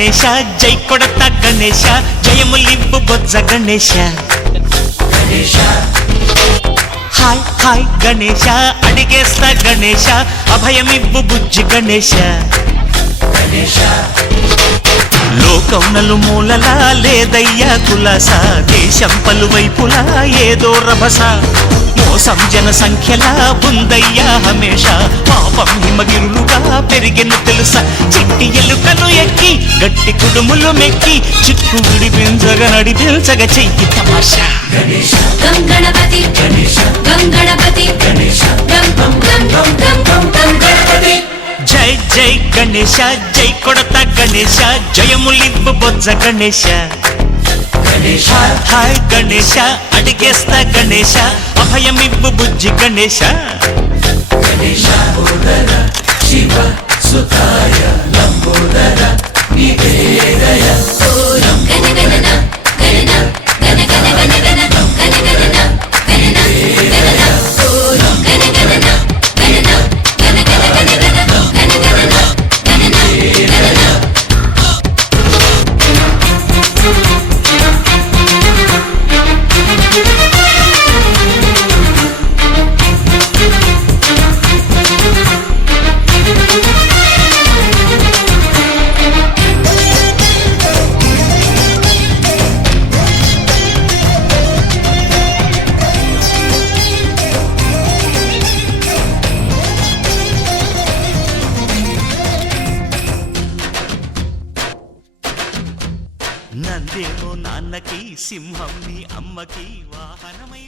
గణేశ జై కొడత గణేశ జయములివ్వు బొజ్జ Ganesha hi hi Ganesha అడిగేస్తా Ganesha అభయమివ్వు బుజ్జి గణేశ లోకం నలుమూలలా లేదయ్యా కులాస దేశం పలువైపులా ఏదో రభస మోసం జన సంఖ్యలా ఉందయ్యా హమేష పాపం హిమగిరులుగా పెరిగెను తెలుసా చిట్టి ఎలుకలు ఎక్కి గట్టి కుడుములు మెక్కి చిక్కు విడిపించగ నడిపించగ చెయ్యి తమాషా గణపతి గణపతి జై జై గణేశ జై కొడత గణేశ జయములివ్వు బొజ్జ గణేశ హాయ్ గణేశ అడిగేస్తా గణేశ అభయమివ్వు బుజ్జి గణేశ శివ సుతాయ లంబోదర నివేదయ నందేమో నాన్నకి సింహం నీ అమ్మకి వాహనమై